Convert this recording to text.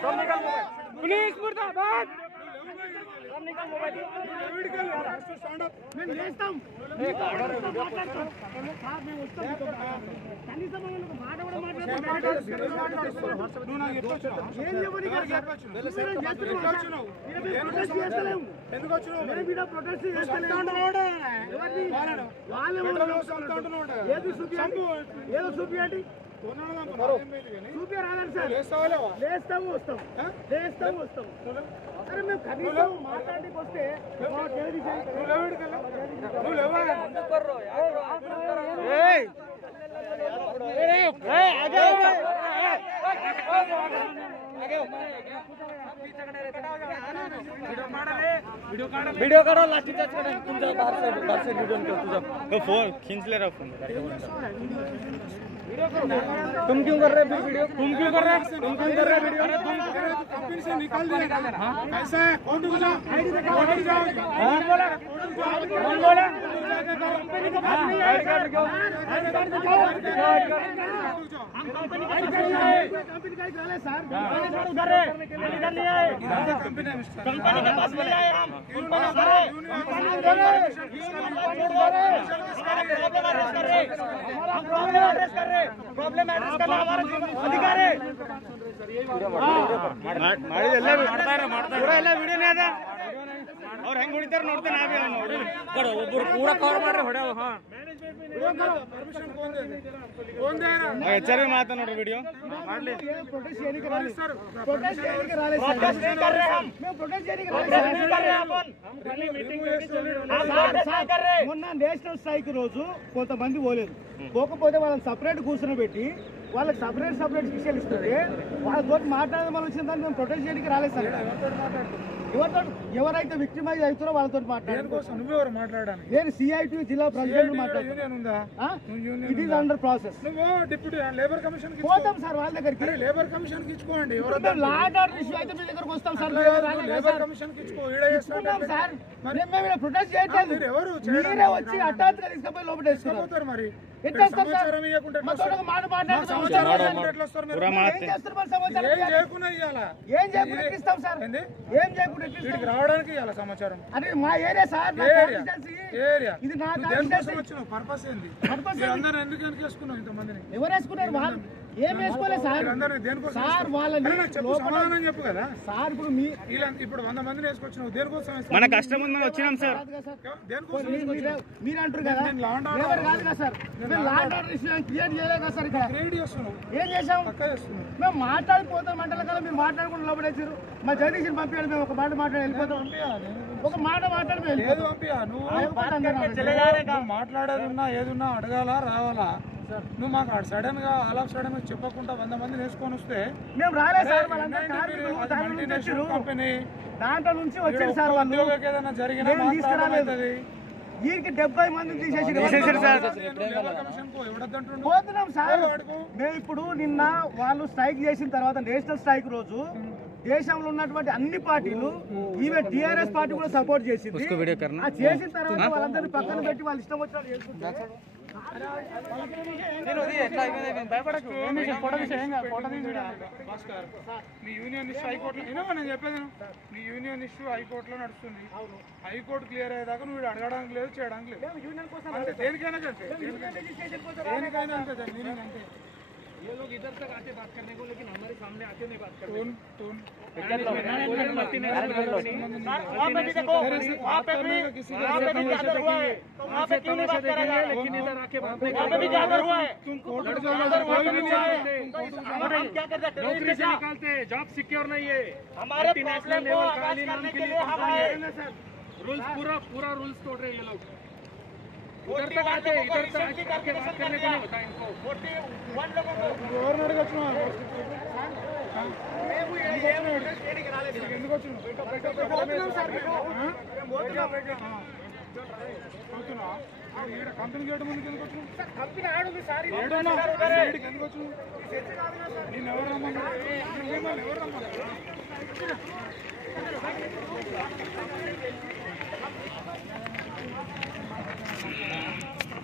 police मुर्दाबाद ఏదో చూపియండి చూపి రాదండి సార్ లేస్తాము వస్తాము అరే మేము కనీసం మాట్లాడడానికి వస్తే वीडियो करो लाठी टच करो तुम जाओ बाहर से वीडियो निकल तुझा तो फोन खींच ले रहा फोन तुम क्यों कर रहे हो वीडियो तुम क्यों कर रहे हो वीडियो अरे तुम कंपनी से निकाल दे ऐसा है कौन बोला कौन बोला कंपनी का बात नहीं है कंपनी का सर इधर नहीं आए कंपनी का पास नहीं आए हम प्रॉब्लम एड्रेस करना हमारा अधिकार है पूरा ಎಲ್ಲ ವಿಡಿಯೋನೇ ಅದ ಅವ್ರು ಹೆಂಗ್ ಹೊಡಿತಾರ ನೋಡ್ತಾನೆ ನಾವೇ ಒಬ್ಬರು ಪೂರಾ ಕವರ್ ಮಾಡ್ರೆ ಹೊಡೆಯವ ಹಾ ಎಚ್ಚರಿ ಮಾತಾ ನೋಡ್ರಿ ವಿಡಿಯೋ ಮಾಡ್ಲಿ प्रोटेस्ट नहीं कर रहे मैं प्रोटेस्ट नहीं कर रहे अपन हम मीटिंग कर रहे మొన్న నేషనల్ స్ట్రైక్ రోజు కొంతమంది పోలేదు పోకపోతే వాళ్ళని సపరేట్ కూర్చొని పెట్టి వాళ్ళకి సపరేట్ శిక్షలు ఇస్తుంటే వాళ్ళతో మాట్లాడడం వల్ల వచ్చిందని మేము ప్రొటెస్ట్ చేయడానికి రాలేదు సార్ ఎవరితో ఎవరైతే విక్టిమైజ్ అవుతారో వాళ్ళతో మాట్లాడాను నేను సిఐటి జిల్లా ప్రెసిడెంట్ మాట్లాడుతున్నాను it is under process labour commission పోతాం సార్ వాళ్ళ దగ్గరికి లేబర్ కమిషన్ ఇచ్చుకోండి లా అండ్ ఆర్డర్ ఇష్యూ అయితే మీ దగ్గరకు వస్తాం సార్ లేబర్ కమిషన్ ఇచ్చుకుంటాం సార్ మేము ప్రొటెస్ట్ చేయట్లేదు మీరే వచ్చి హఠాత్తుగా తీసుకుపోయి లోపల వేసుకుంటారు మరి రావడానికి ఇవ్వాలి సమాచారం అదే మా ఏరియా సార్ ఇది నా పర్పస్ ఏంది అందరూ ఎందుకు వేసుకున్నాం ఇంతమందిని ఎవరు వేసుకున్నారు వాళ్ళు ఏం వేసుకోలేదు సార్ సార్ వాళ్ళని సమాధానం చెప్పు కదా సార్ ఇప్పుడు ఇప్పుడు 100 మందిని వేసుకొచ్చినావు దేనికోసం మన కష్టం ఉందని వచ్చినాం సార్ మీరు అంటారు కదా ఎవరు కాదు కదా sir law and order issue clear చేయలేదు కదా సార్ ఇక్కడ ఏం చేసాం మేము మాట్లాడిపోతాం మంటల కదా మీరు మాట్లాడుకుంటూ లోపడేసారు మా జగదీశ్ని పంపించాలి మేము ఒక మాట మాట్లాడి వెళ్ళిపోతాం ఒక మాట మాట్లాడి లేదు పంపియా నువ్వు మాట్లాడేది ఉన్నా ఏదున్నా అడగాలా రావాలా నువ్వు మాకు సడన్ గా సడన్ గా చెప్పకుండా 100 మందిని వేసుకొని వస్తే మేము రాలేదు సార్ కంపెనీ దాంట్లో నుంచి వచ్చారు సార్ వాళ్ళు ఏదైనా జరిగినా వీరికి 70 మందిని తీసేసారు పోతున్నాం సార్ మేము ఇప్పుడు నిన్న వాళ్ళు స్ట్రైక్ చేసిన తర్వాత నేషనల్ స్ట్రైక్ రోజు దేశంలో ఉన్నటువంటి అన్ని పార్టీలు ఈవెన్ టీఆర్ఎస్ పార్టీ కూడా సపోర్ట్ చేసింది చేసిన తర్వాత వాళ్ళందరినీ పక్కన పెట్టి వాళ్ళు ఇష్టం వచ్చినట్టు చేసుకుంటారు మీ యూనియన్ ఇష్యూ హైకోర్టులో నేను చెప్పేది మీ యూనియన్ ఇష్యూ హైకోర్టులో నడుస్తుంది హైకోర్టు క్లియర్ అయ్యేదాకా నువ్వు అడగడానికి లేదు చేయడానికి లేదు అంటే దేనికైనా అంతే ये लोग इधर तक आते बात करने को लेकिन हमारे सामने आते नहीं बात करते लेकिन इधर आके नौकरी से निकालते जॉब सिक्योर नहीं है हमारे नेशनल लेवल काली नाम के लिए रूल्स पूरा रूल्स तोड़ रहे हैं ये लोग इधर तक आते इधर तक आके बात करने को नहीं होता इनको కంపెనీ గేట్ ముందుకు ఎందుకు వచ్చి కంపెనీ ఆడుంది సార్ ఎందుకు వచ్చి నేను ఎవరు రమ్మన్నా